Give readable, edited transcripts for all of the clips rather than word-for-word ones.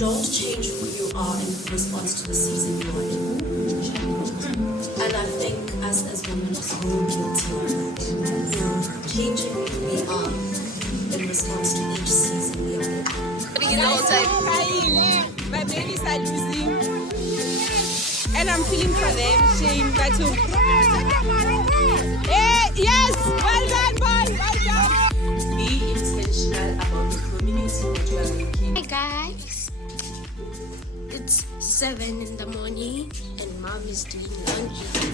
don't change who you are in response to the season you are in. And I think us as women are so guilty of that. Changing who we are in response to each season we are in. My babies are losing, and I'm feeling for them. Shame, but yes, well done, boy, well done. Be intentional about the community that you are making. Hey guys, it's 7 in the morning and mom is doing laundry.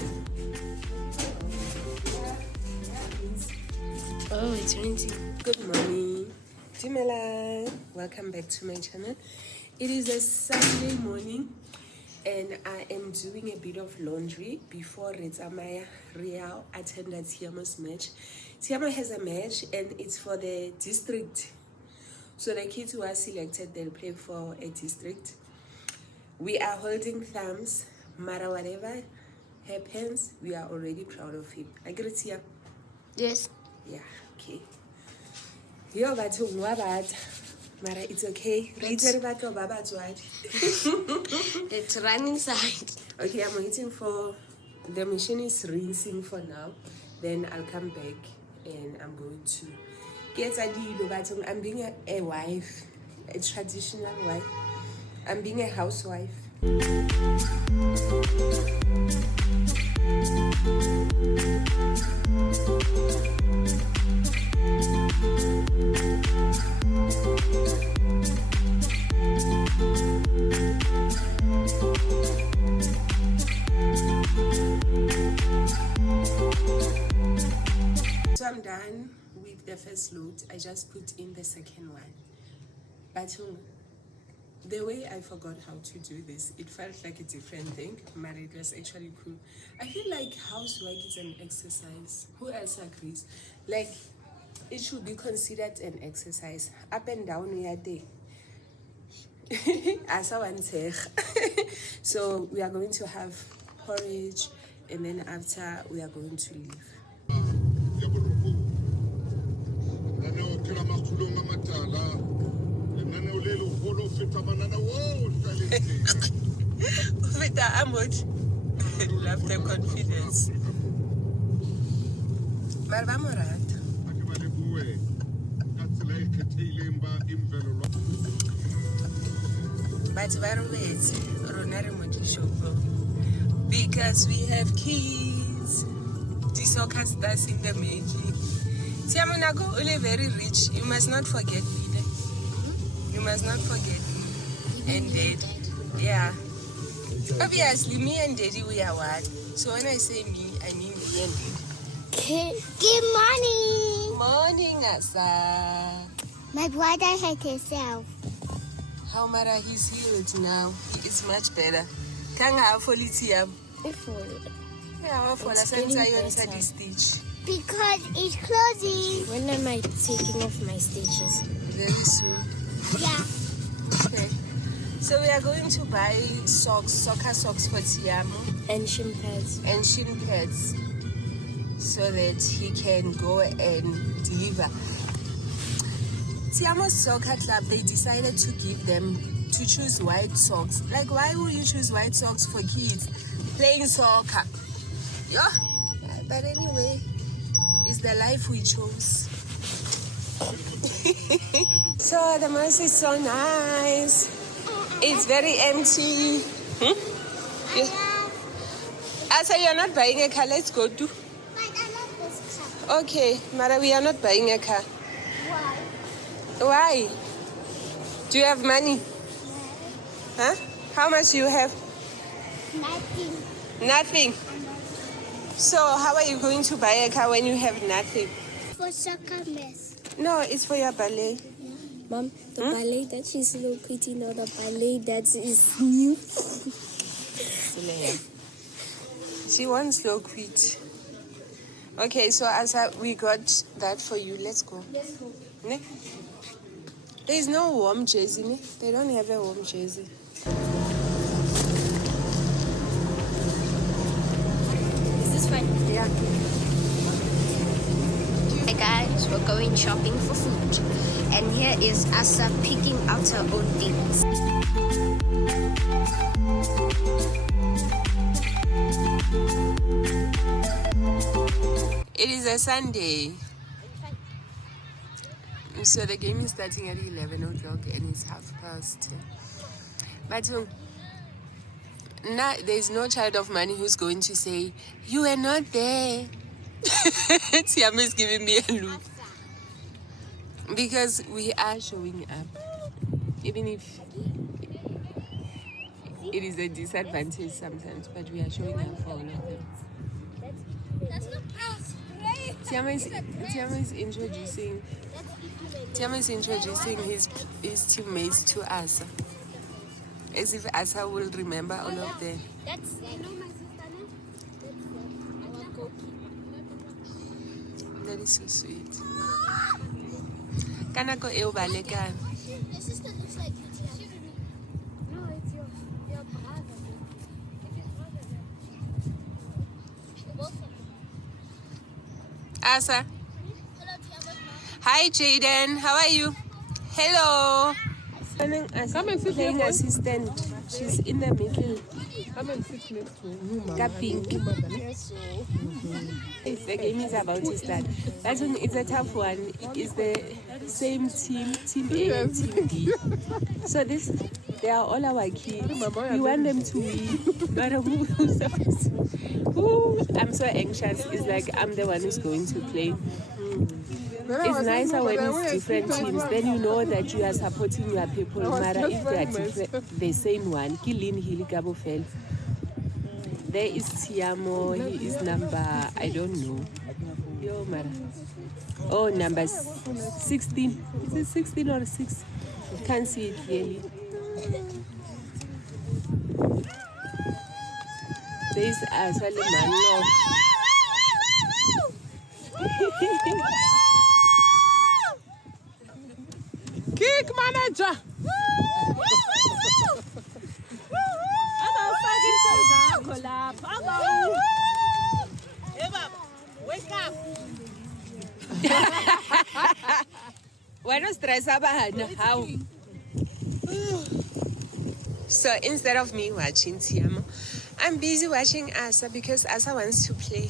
Oh, it's raining. Good morning, Dumelang. Welcome back to my channel. It is a Saturday morning and I am doing a bit of laundry before Retamaya Real attended Tiamo's match. Tiamo has a match and it's for the district. So the kids who are selected, they'll play for a district. We are holding thumbs. Matter whatever happens, we are already proud of him. I get it here? Yes. Yeah, okay. Yo, but Mara, it's okay. Let's run inside. Okay, I'm waiting for the machine is rinsing for now. Then I'll come back and I'm going to get a deal. But I'm being a wife, a traditional wife. I'm being a housewife. So I'm done with the first load. I just put in the second one. But the way I forgot how to do this, it felt like a different thing, but it was actually cool. I feel like housework is an exercise. Who else agrees? Like, it should be considered an exercise. Up and down we are there. So we are going to have porridge and then after we are going to leave. Love the confidence. Because we have kids, the soccer stars in the making. Tiamunago only very rich. You must not forget me. You must not forget me. And Dad. Yeah. Obviously, me and Daddy, we are what? So when I say me, I mean me and Daddy. Good morning. Morning, Asa. My brother hurt himself. How Mara, he's healed now. He is much better. Kanga afolitiam. Yeah, for the Getting stitch. Because it's closing. When am I taking off my stitches? Very soon. Yeah. Okay. So we are going to buy socks, soccer socks for Tiamo. And shin pads. And shin pads. So that he can go and deliver. Tiamo's soccer club, they decided to give them to choose white socks. Like, why would you choose white socks for kids playing soccer? Yeah. But anyway, it's the life we chose. So the mosque is so nice. It's very empty. I say you're not buying a car. Let's go to. But I love this car. Okay, Mara, we are not buying a car. Why? Why? Do you have money? Huh? How much do you have? Nothing. Nothing. So how are you going to buy a car when you have nothing? For soccer mess. No, it's for your ballet. Mom, the ballet that she's locating on the ballet that is new. She wants slow quit. Okay, so Asa, we got that for you. Let's go. Let's go. Ne? There is no warm jersey. Ne? They don't have a warm jersey. Is this fine? Yeah. Do you Hey guys, we're going shopping for food. And here is Asa picking out her own things. It is a Sunday. So the game is starting at 11 o'clock and it's 10:30. But now there's no child of mine who's going to say, you were not there. Tiama is giving me a look. Because we are showing up. Even if it is a disadvantage sometimes, but we are showing up for all of them. Tiama is introducing his teammates to Asa. As if Asa will remember all of them. That's, you know my sister, no? That's our goalkeeper. That is so sweet. Kanako eo balekana. Your sister looks like you. No, it's your brother. It's your brother. Both of them. Asa. Hi Jaden, how are you? Hello. Come and sit playing assistant. She's in the middle. Come and sit next to Pink. The game is about to start. That one is a tough one. It's the same team A and team B. So they are all our kids. We want them to win. But who's supposed to? I'm so anxious. It's like I'm the one who's going to play. It's nicer when it's different teams. Then you know that you are supporting your people. Mara, if they are different, the same one. Kilin Hili Gabofel. There is Tiamo. He is number, I don't know. Yo, Mara. Oh, number 16. Is it 16 or 6? Can't see it clearly. There is Salimano. Kick manager! Wake up! Why not stress about how? So instead of me watching Tiamo, I'm busy watching Asa because Asa wants to play.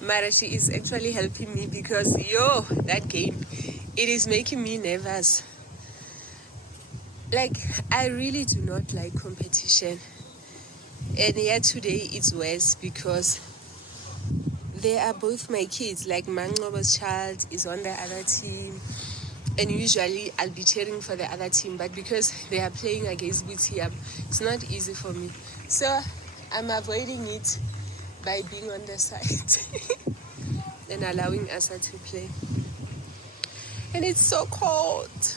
Mara, she is actually helping me because that game, it is making me nervous. Like, I really do not like competition. And yet today it's worse because they are both my kids. Like Mangoba's child is on the other team. And usually I'll be cheering for the other team. But because they are playing against Butiam, it's not easy for me. So I'm avoiding it by being on the side and allowing Asa to play. And it's so cold.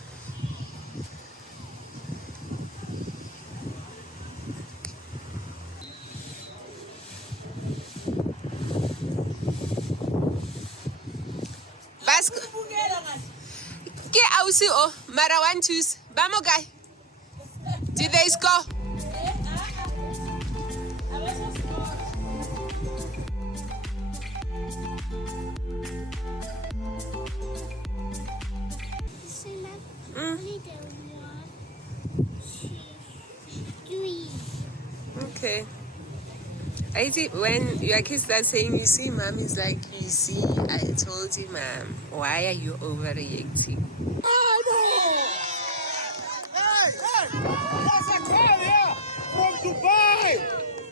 Ke ausi o mara 1-2 bamo guy. Did they score? Okay. I think when your kids start saying, you see, mom is like, you see, I told you, mom, why are you overreacting? Hey! There's a call here from Dubai!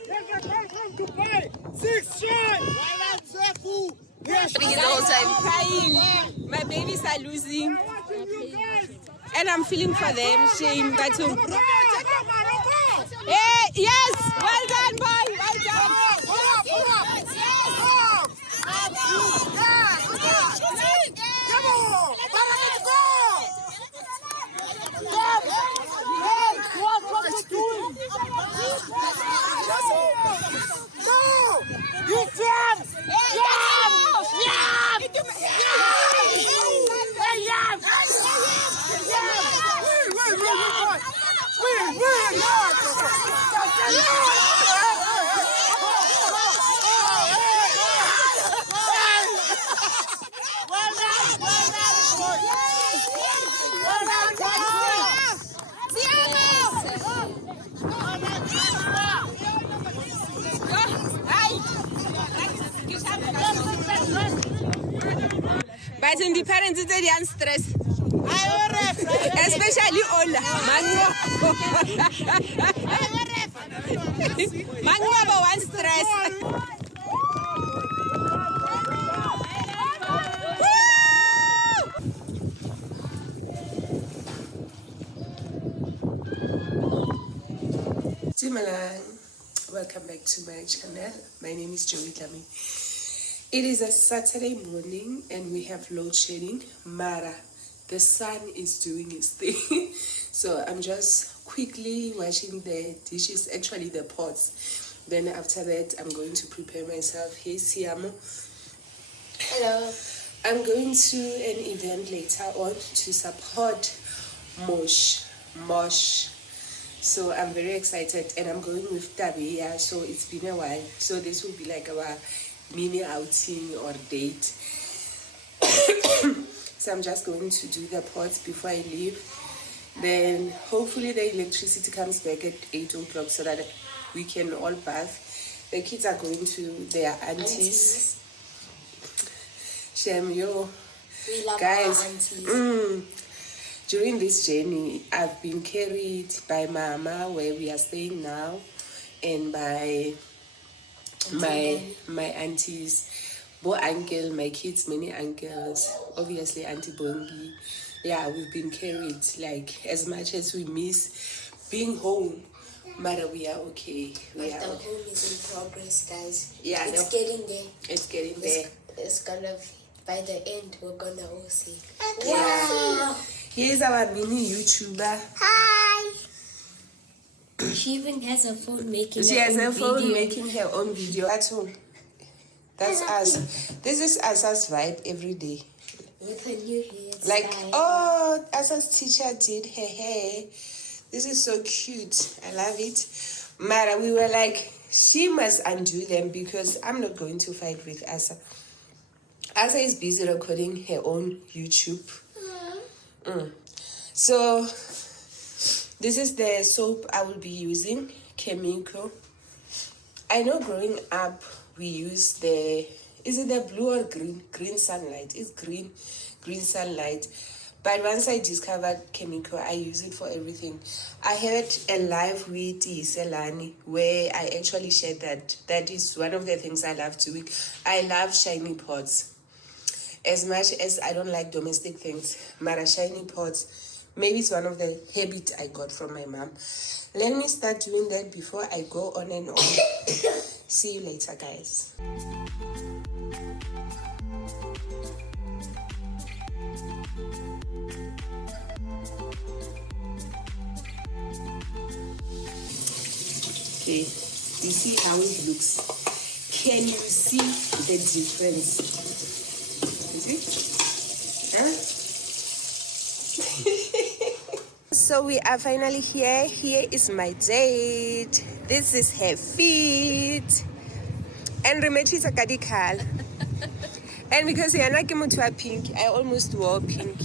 There's a call from Dubai! 6 shots! The whole time crying. My babies are losing. And I'm feeling for them. Shame. But hey, yes! Well done, boy! Well done! But in the parents, it's a stress. Especially Ola. Mango one stress. Dumelang. Welcome back to my channel. My name is Joey Dlamini. It is a Saturday morning and we have load shedding. Mara, the sun is doing its thing. So I'm just quickly washing the dishes, actually the pots. Then after that, I'm going to prepare myself. Hey, Siamo. Hello. I'm going to an event later on to support Mosh. So I'm very excited and I'm going with Tabea. So it's been a while. So this will be like our mini outing or date. So I'm just going to do the pots before I leave. Then hopefully the electricity comes back at 8 o'clock so that we can all bath. The kids are going to their aunties. Shem, yo. We love Guys, our aunties. During this journey, I've been carried by Mama, where we are staying now, and by my aunties, Bo uncle, my kids, many uncles, obviously Auntie Bongi. Yeah, we've been carried, like, as much as we miss being home, Mara, we are okay. But the home is in progress, guys. Yeah, it's getting there. It's getting there. It's gonna, by the end, we're gonna all see. Yeah. Here's our mini YouTuber. Hi. She even has a phone making. She has a phone making her own video. That's us. This is Asa's vibe every day. With her new hair. Like, oh, Asa's teacher did her hair. This is so cute. I love it. Mara, we were like, she must undo them because I'm not going to fight with Asa. Asa is busy recording her own YouTube. So this is the soap I will be using, Chemical. I know growing up we use is it the blue or green sunlight? It's green sunlight. But once I discovered Chemical, I use it for everything. I had a live with Iselani where I actually shared that is one of the things I love doing. I love shiny pots. As much as I don't like domestic things, Mara, shiny pots, maybe it's one of the habits I got from my mom. Let me start doing that before I go on and on. See you later, guys. Okay, you see how it looks. Can you see the difference? Huh? So we are finally here. Here is my date. This is her feet. And Remechi is a kadikal. And because you're not going to pink, I almost wore pink.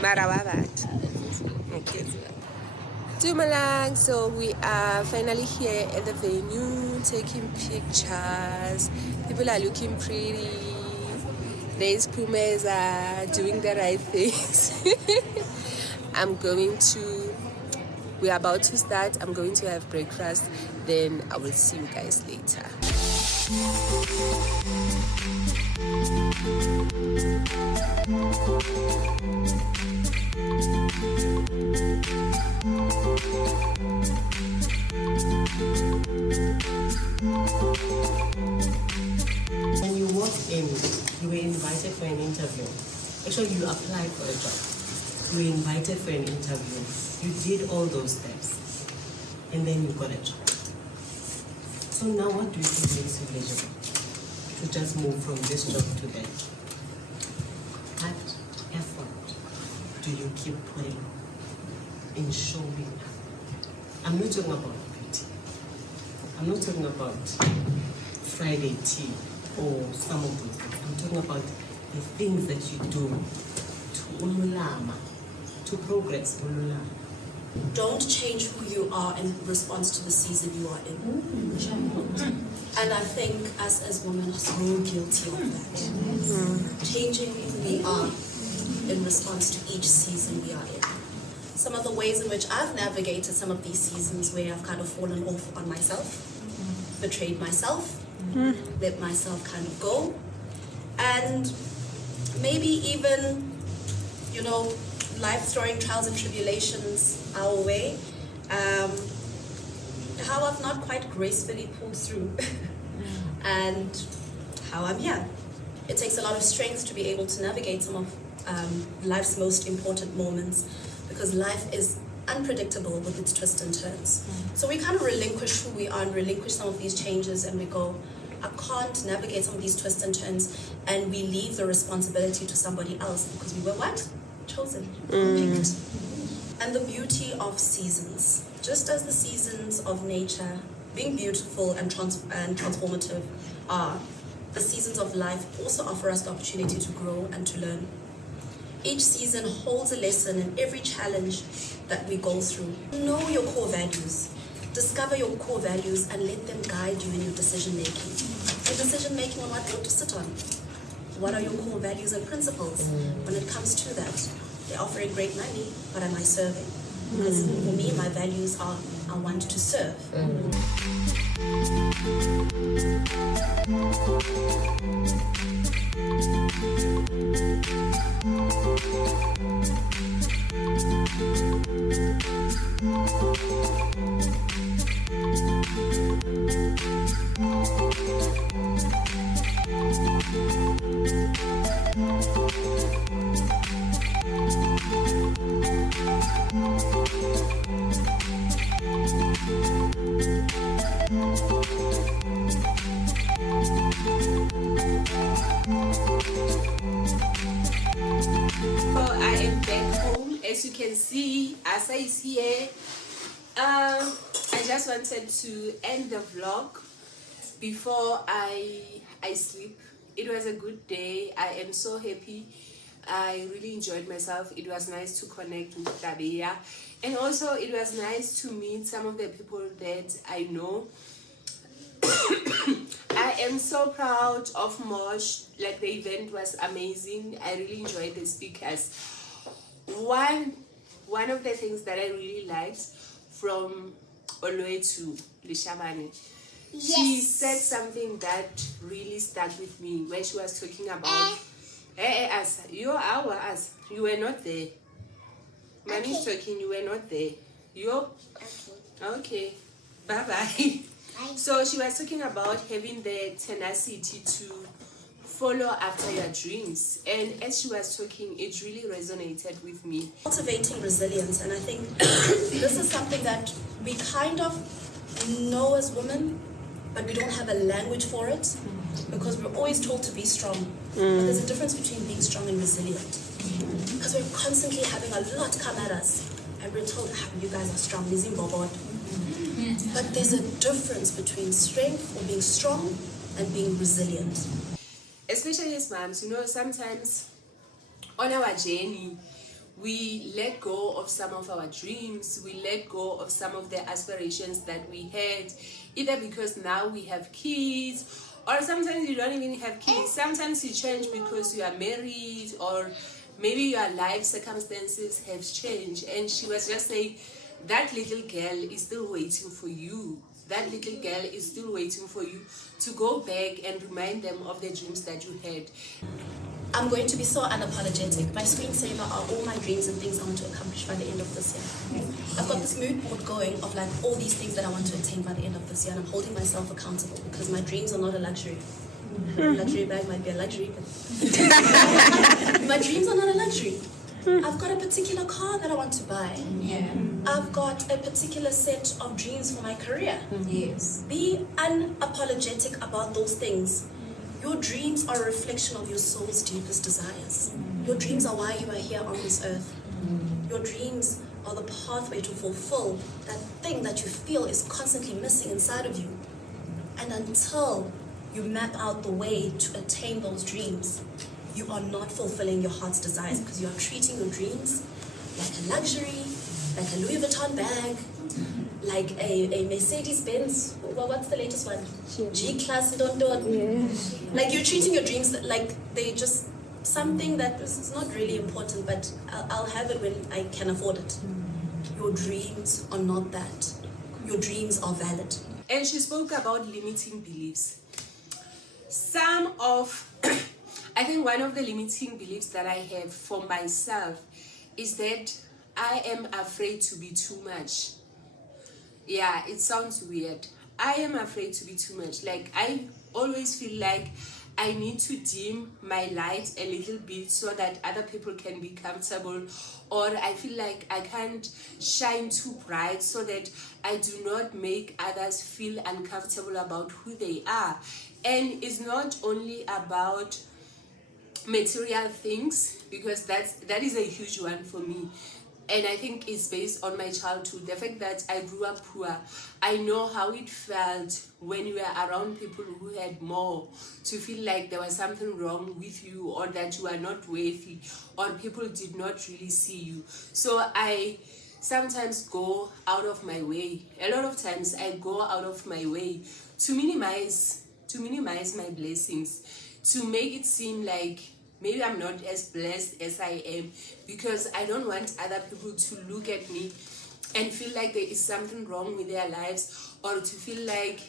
Marawabat. Okay. Dumelang. So we are finally here at the venue, taking pictures. People are looking pretty. There's Pumeza doing the right things. We are about to start. I'm going to have breakfast. Then I will see you guys later. When you walked in, you were invited for an interview. Actually, you applied for a job. You were invited for an interview. You did all those steps. And then you got a job. So now what do you think makes you eligible to just move from this job to that? What effort do you keep putting in showing up? I'm not talking about beauty. I'm not talking about Friday tea or some of those things. I'm talking about the things that you do to ululama, to progress ululama. don't change who you are in response to the season you are in. And I think us as women are so guilty of that. Changing who we are in response to each season we are in. Some of the ways in which I've navigated some of these seasons where I've kind of fallen off on myself, betrayed myself, let myself kind of go, and maybe even, you know, life throwing trials and tribulations our way, how I've not quite gracefully pulled through, and how I'm here. It takes a lot of strength to be able to navigate some of life's most important moments, because life is unpredictable with its twists and turns. So we kind of relinquish who we are and relinquish some of these changes, and we go, I can't navigate some of these twists and turns, and we leave the responsibility to somebody else because we were what? Chosen, picked. And the beauty of seasons, just as the seasons of nature, being beautiful and transformative are, the seasons of life also offer us the opportunity to grow and to learn. Each season holds a lesson in every challenge that we go through. Know your core values. Discover your core values and let them guide you in your decision making. Your decision making on what boat to sit on. What are your core values and principles when it comes to that? They're offering great money, but am I serving? Because for me, my values are, I want to serve. So I am back home. As you can see, Asa is here. I just wanted to end the vlog before I sleep. It was a good day. I am so happy. I really enjoyed myself. It was nice to connect with Tabea, and also it was nice to meet some of the people that I know. I am so proud of Mosh. Like, the event was amazing. I really enjoyed the speakers. One of the things that I really liked from Oloetu Lishabane, she said something that really stuck with me, where she was talking about us. You were not there. Mommy's talking, you were not there. Okay. Bye bye. So she was talking about having the tenacity to follow after your dreams, and as she was talking, it really resonated with me. Cultivating resilience, and I think this is something that we kind of know as women, but we don't have a language for it, because we're always told to be strong. But there's a difference between being strong and resilient, because we're constantly having a lot come at us, and we're told, you guys are strong, but there's a difference between strength or being strong and being resilient. Especially as moms, you know, sometimes on our journey, we let go of some of our dreams, we let go of some of the aspirations that we had, either because now we have kids, or sometimes you don't even have kids. Sometimes you change because you are married, or maybe your life circumstances have changed. And she was just saying, that little girl is still waiting for you. That little girl is still waiting for you to go back and remind them of the dreams that you had. I'm going to be so unapologetic. My screensaver are all my dreams and things I want to accomplish by the end of this year. I've got this mood board going of like all these things that I want to attain by the end of this year, and I'm holding myself accountable because my dreams are not a luxury. Luxury bag might be a luxury, but my dreams are not a luxury. I've got a particular car that I want to buy. I've got a particular set of dreams for my career. Be unapologetic about those things. Your dreams are a reflection of your soul's deepest desires. Your dreams are why you are here on this earth. Your dreams are the pathway to fulfill that thing that you feel is constantly missing inside of you. And until you map out the way to attain those dreams, you are not fulfilling your heart's desires, because you are treating your dreams like a luxury like a Louis Vuitton bag, like a Mercedes Benz. Well, what's the latest one? G-Class, don't. Like you're treating your dreams like they just something that is not really important, but I'll have it when I can afford it. Your dreams are not that. Your dreams are valid. And she spoke about limiting beliefs. Some of, I think one of the limiting beliefs that I have for myself is that I am afraid to be too much. Yeah, it sounds weird. I am afraid to be too much. Like, I always feel like I need to dim my light a little bit so that other people can be comfortable, or I feel like I can't shine too bright so that I do not make others feel uncomfortable about who they are. And it's not only about material things, because that is a huge one for me. And I think it's based on my childhood. The fact that I grew up poor, I know how it felt when you were around people who had more, to feel like there was something wrong with you, or that you are not worthy, or people did not really see you. So I sometimes go out of my way. A lot of times I go out of my way to minimize my blessings, to make it seem like maybe I'm not as blessed as I am, because I don't want other people to look at me and feel like there is something wrong with their lives, or to feel like,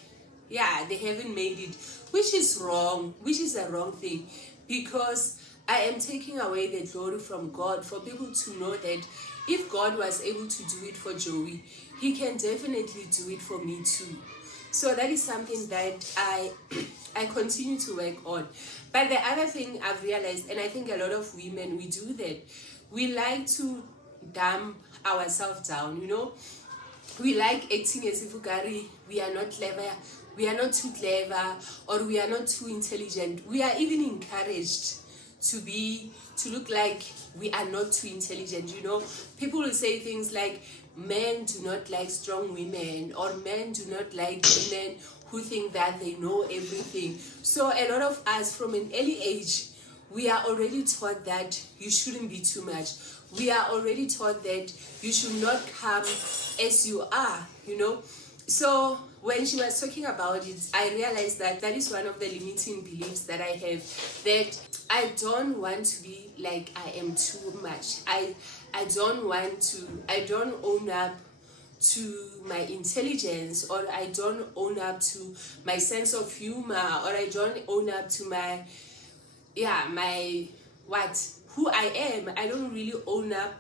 yeah, they haven't made it, which is wrong, which is a wrong thing, because I am taking away the glory from God for people to know that if God was able to do it for Joey, he can definitely do it for me too. So that is something that I continue to work on. But the other thing I've realized, and I think a lot of women, we do that, we like to dumb ourselves down, you know. We like acting as if we are not clever, we are not too clever, or we are not too intelligent. We are even encouraged to look like we are not too intelligent, you know. People will say things like, men do not like strong women, or men do not like women who think that they know everything. So a lot of us from an early age, we are already taught that you shouldn't be too much. We are already taught that you should not come as you are, you know. So when she was talking about it, I realized that that is one of the limiting beliefs that I have, that I don't want to be like I am too much. I don't own up to my intelligence, or I don't own up to my sense of humor, or I don't own up to who I am. I don't really own up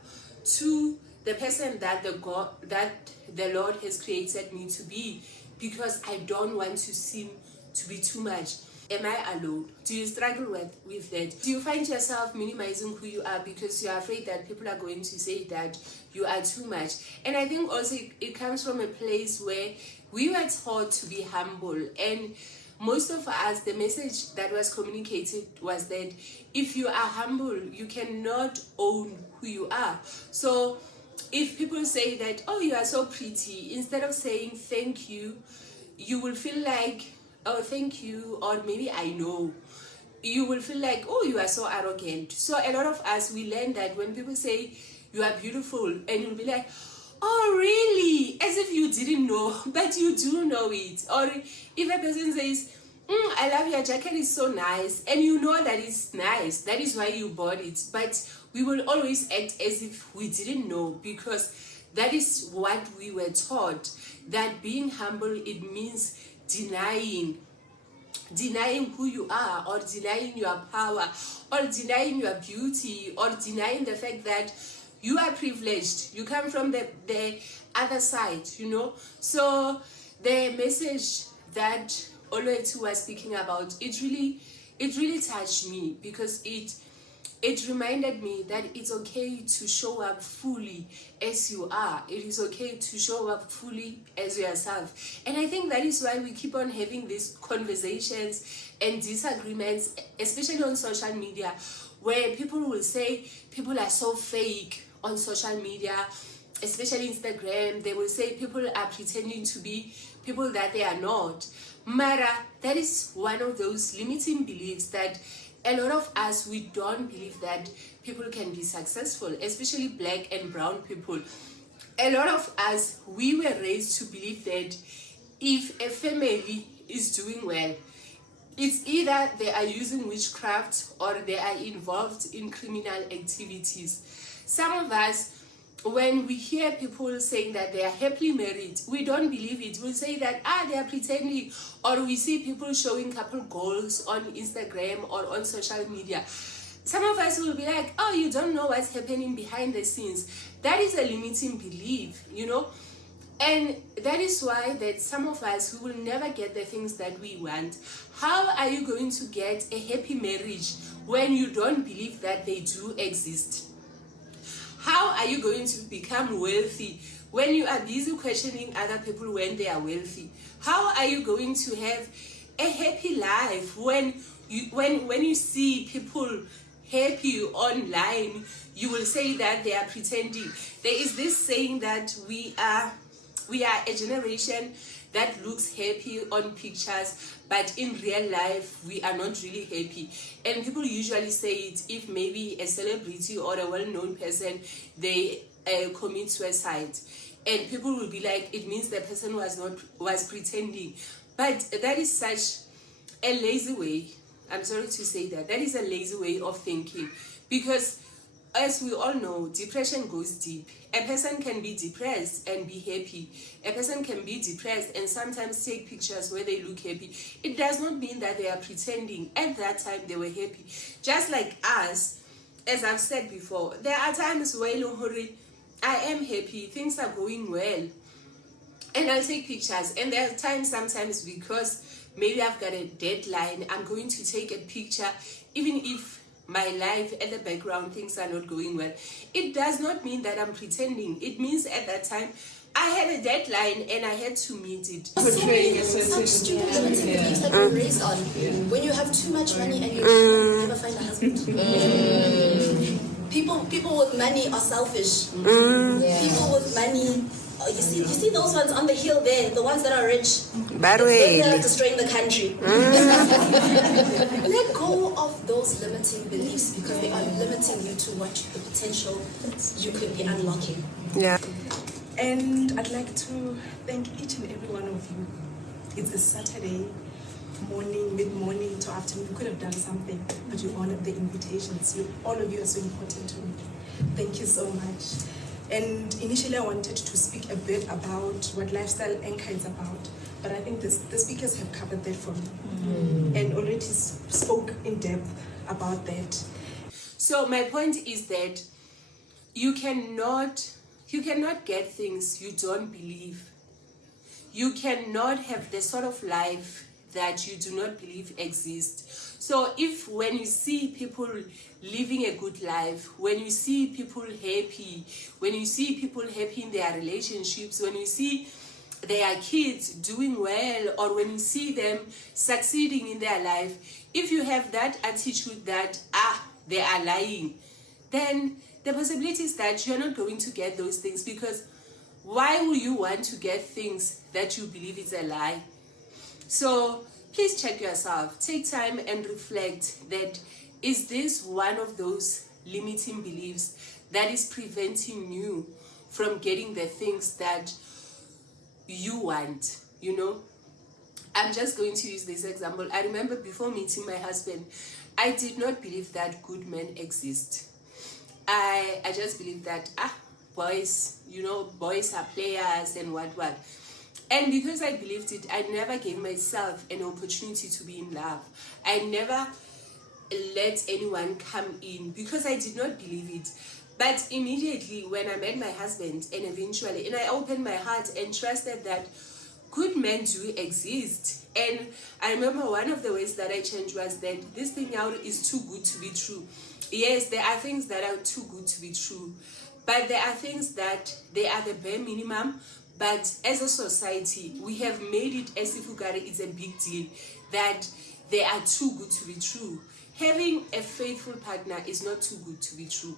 to the person that the Lord has created me to be, because I don't want to seem to be too much. Am I alone? Do you struggle with that? Do you find yourself minimizing who you are because you're afraid that people are going to say that you are too much? And I think also it comes from a place where we were taught to be humble, and most of us, the message that was communicated was that if you are humble, you cannot own who you are. So if people say that, oh, you are so pretty, instead of saying thank you, you will feel like, oh, thank you, or maybe I know. You will feel like, oh, you are so arrogant. So a lot of us, we learn that when people say you are beautiful, and you'll be like, oh, really? As if you didn't know, but you do know it. Or if a person says, I love your jacket, it's so nice, and you know that it's nice, that is why you bought it, but we will always act as if we didn't know, because that is what we were taught, that being humble, it means denying who you are, or denying your power, or denying your beauty, or denying the fact that you are privileged, you come from the other side, you know. So the message that Oloetu was speaking about, it really touched me, because it reminded me that it's okay to show up fully as you are. It is okay to show up fully as yourself. And I think that is why we keep on having these conversations and disagreements, especially on social media, where people will say people are so fake on social media, especially Instagram. They will say people are pretending to be people that they are not. Mara, that is one of those limiting beliefs that a lot of us, we don't believe that people can be successful, especially black and brown people. a lot of us, we were raised to believe that if a family is doing well, it's either they are using witchcraft or they are involved in criminal activities. Some of us, when we hear people saying that they are happily married, we don't believe it. We'll say that, they are pretending. Or we see people showing couple goals on Instagram or on social media. Some of us will be like, oh, you don't know what's happening behind the scenes. That is a limiting belief, you know. And that is why that some of us, we will never get the things that we want. How are you going to get a happy marriage when you don't believe that they do exist? How are you going to become wealthy when you are busy questioning other people when they are wealthy? How are you going to have a happy life when you see people happy online? You will say that they are pretending. There is this saying that we are a generation that looks happy on pictures, but in real life we are not really happy. And people usually say it if maybe a celebrity or a well-known person, they commit suicide, and people will be like, it means the person was pretending. But that is such a lazy way. I'm sorry to say that is a lazy way of thinking, because as we all know, depression goes deep. A person can be depressed and be happy. A person can be depressed and sometimes take pictures where they look happy. It does not mean that they are pretending. At that time, they were happy. Just like us, as I've said before, there are times where I am happy, things are going well, and I'll take pictures. And there are times sometimes because maybe I've got a deadline, I'm going to take a picture, even if my life at the background, things are not going well. It does not mean that I'm pretending. It means at that time, I had a deadline and I had to meet it. Some stupid limiting beliefs that we're raised on. When you have too much money and you never find a husband. People with money are selfish. People with money, you see those ones on the hill there, the ones that are rich. They're like destroying the country. Let go of those limiting beliefs, because they are limiting you to what the potential you could be unlocking. Yeah. And I'd like to thank each and every one of you. It's a Saturday morning, mid-morning to afternoon. You could have done something, but you honored the invitations. All of you are so important to me. Thank you so much. And initially I wanted to speak a bit about what Lifestyle Anchor is about, but I think the speakers have covered that for me and already spoke in depth about that. So my point is that you cannot get things you don't believe. You cannot have the sort of life that you do not believe exists. So if when you see people living a good life, when you see people happy, when you see people happy in their relationships, when you see their kids doing well, or when you see them succeeding in their life, if you have that attitude that, they are lying, then the possibility is that you're not going to get those things, because why would you want to get things that you believe is a lie? So please check yourself. Take time and reflect that, is this one of those limiting beliefs that is preventing you from getting the things that you want, you know? I'm just going to use this example. I remember before meeting my husband, I did not believe that good men exist. I just believed that, boys, boys are players and what. And because I believed it, I never gave myself an opportunity to be in love. I never let anyone come in because I did not believe it. But immediately when I met my husband, and eventually, and I opened my heart and trusted that good men do exist. And I remember one of the ways that I changed was that this thing out is too good to be true. Yes, there are things that are too good to be true, but there are things that they are the bare minimum. But as a society, we have made it as if Uganda is a big deal, that they are too good to be true. Having a faithful partner is not too good to be true.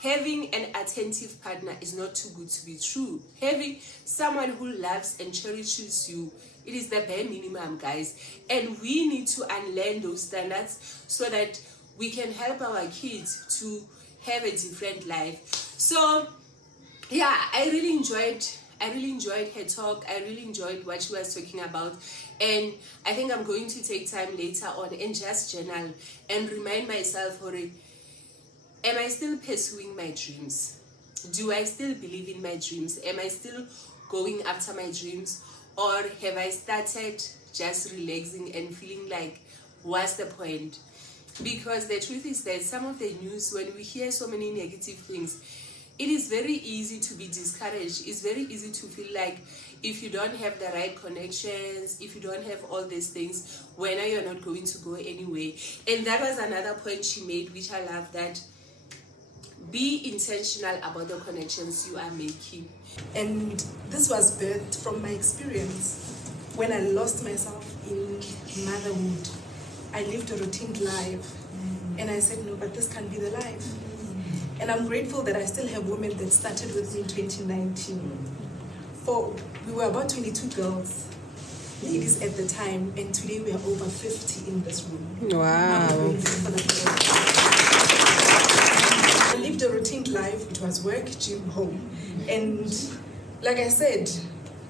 Having an attentive partner is not too good to be true. Having someone who loves and cherishes you, it is the bare minimum, guys. And we need to unlearn those standards so that we can help our kids to have a different life. So yeah, I really enjoyed her talk. I really enjoyed what she was talking about, and I think I'm going to take time later on and just journal and remind myself, Hori, am I still pursuing my dreams? Do I still believe in my dreams? Am I still going after my dreams? Or have I started just relaxing and feeling like, what's the point? Because the truth is that some of the news, when we hear so many negative things, it is very easy to be discouraged. It's very easy to feel like if you don't have the right connections, if you don't have all these things, when are you not going to go anyway? And that was another point she made, which I love, that be intentional about the connections you are making. And this was birthed from my experience. When I lost myself in motherhood, I lived a routine life. And I said, no, but this can't be the life. And I'm grateful that I still have women that started with me in 2019. We were about 22 girls, ladies at the time, and today we are over 50 in this room. Wow. I'm grateful for the I lived a routine life. It was work, gym, home. And like I said,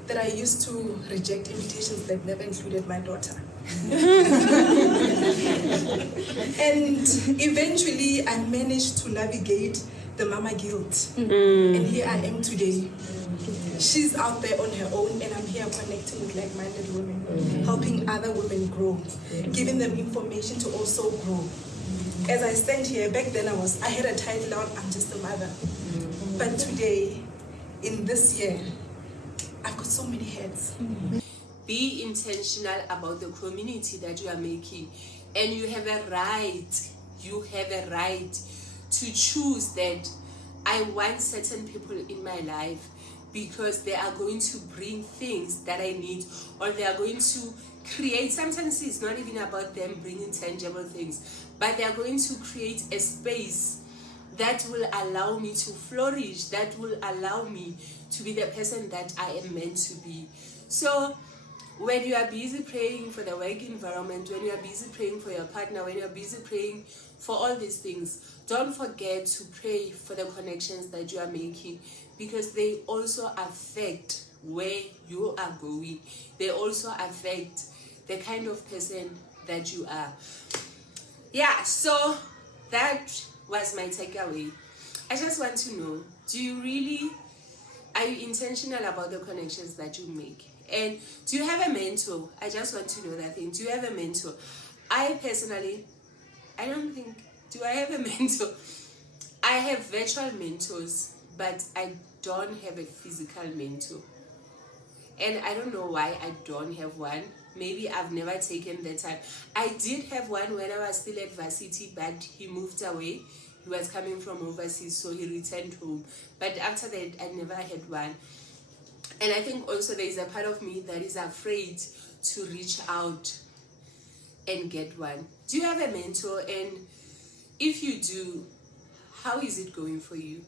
that I used to reject invitations that never included my daughter. And eventually I managed to navigate the mama guilt. And here I am today. She's out there on her own, and I'm here connecting with like-minded women, helping other women grow, giving them information to also grow. As I stand here, back then I had a title on, I'm just a mother. But today, in this year, I've got so many heads. Be intentional about the community that you are making, and you have a right to choose that I want certain people in my life because they are going to bring things that I need, or they are going to create, sometimes it's not even about them bringing tangible things, but they are going to create a space that will allow me to flourish, that will allow me to be the person that I am meant to be. So when you are busy praying for the work environment, when you are busy praying for your partner, when you are busy praying for all these things, don't forget to pray for the connections that you are making, because they also affect where you are going. They also affect the kind of person that you are. Yeah, so that was my takeaway. I just want to know, are you intentional about the connections that you make? And do you have a mentor? I just want to know that thing. Do you have a mentor? I personally, I don't think, do I have a mentor? I have virtual mentors, but I don't have a physical mentor. And I don't know why I don't have one. Maybe I've never taken the time. I did have one when I was still at varsity, but he moved away. He was coming from overseas, so he returned home. But after that, I never had one. And I think also there is a part of me that is afraid to reach out and get one. Do you have a mentor? And if you do, how is it going for you?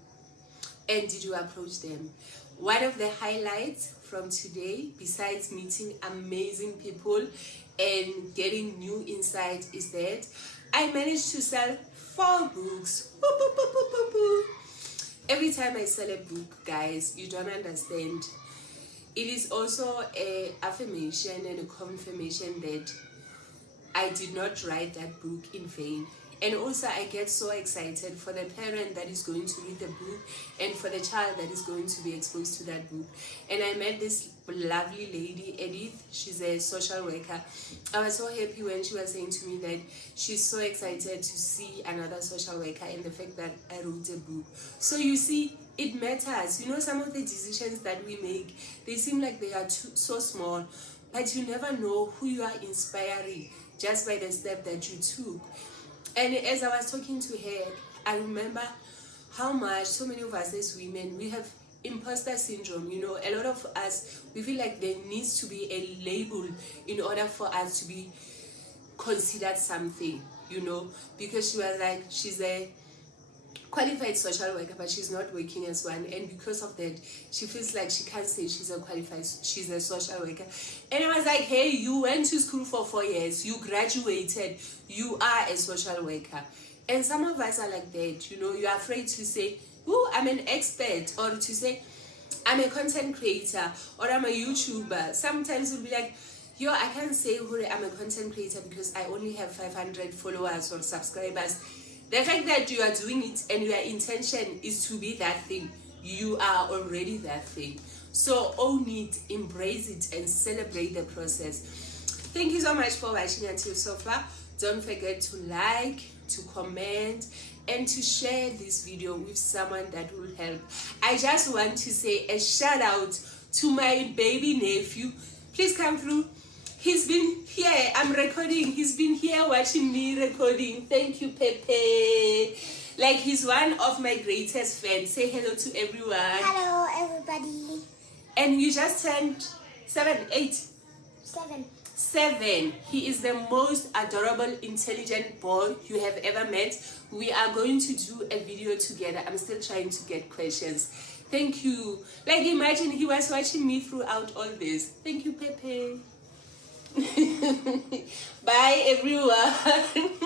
And did you approach them? One of the highlights from today, besides meeting amazing people and getting new insight, is that I managed to sell 4 books. Every time I sell a book, guys, you don't understand. It is also an affirmation and a confirmation that I did not write that book in vain. And also I get so excited for the parent that is going to read the book and for the child that is going to be exposed to that book. And I met this lovely lady, Edith. She's a social worker. I was so happy when she was saying to me that she's so excited to see another social worker and the fact that I wrote a book. So you see, it matters. You know, some of the decisions that we make, they seem like they are so small, but you never know who you are inspiring just by the step that you took. And as I was talking to her, I remember how much so many of us as women, we have imposter syndrome. You know, a lot of us, we feel like there needs to be a label in order for us to be considered something, you know, because she was like, she's a qualified social worker, but she's not working as one, and because of that she feels like she can't say she's a social worker. And I was like, hey, you went to school for 4 years, you graduated, you are a social worker. And some of us are like that, you know, you're afraid to say oh, I'm an expert, or to say I'm a content creator or I'm a YouTuber. Sometimes you'll be like, yo, I can't say who I'm a content creator because I only have 500 followers or subscribers. The fact that you are doing it and your intention is to be that thing, you are already that thing. So own it, embrace it, and celebrate the process. Thank you so much for watching until so far. Don't forget to like, to comment, and to share this video with someone that will help. I just want to say a shout out to my baby nephew. Please come through. He's been here, I'm recording. He's been here watching me recording. Thank you, Pepe. Like, he's one of my greatest fans. Say hello to everyone. Hello, everybody. And you just turned 7, 8. 7. He is the most adorable, intelligent boy you have ever met. We are going to do a video together. I'm still trying to get questions. Thank you. Like, imagine he was watching me throughout all this. Thank you, Pepe. Bye, everyone.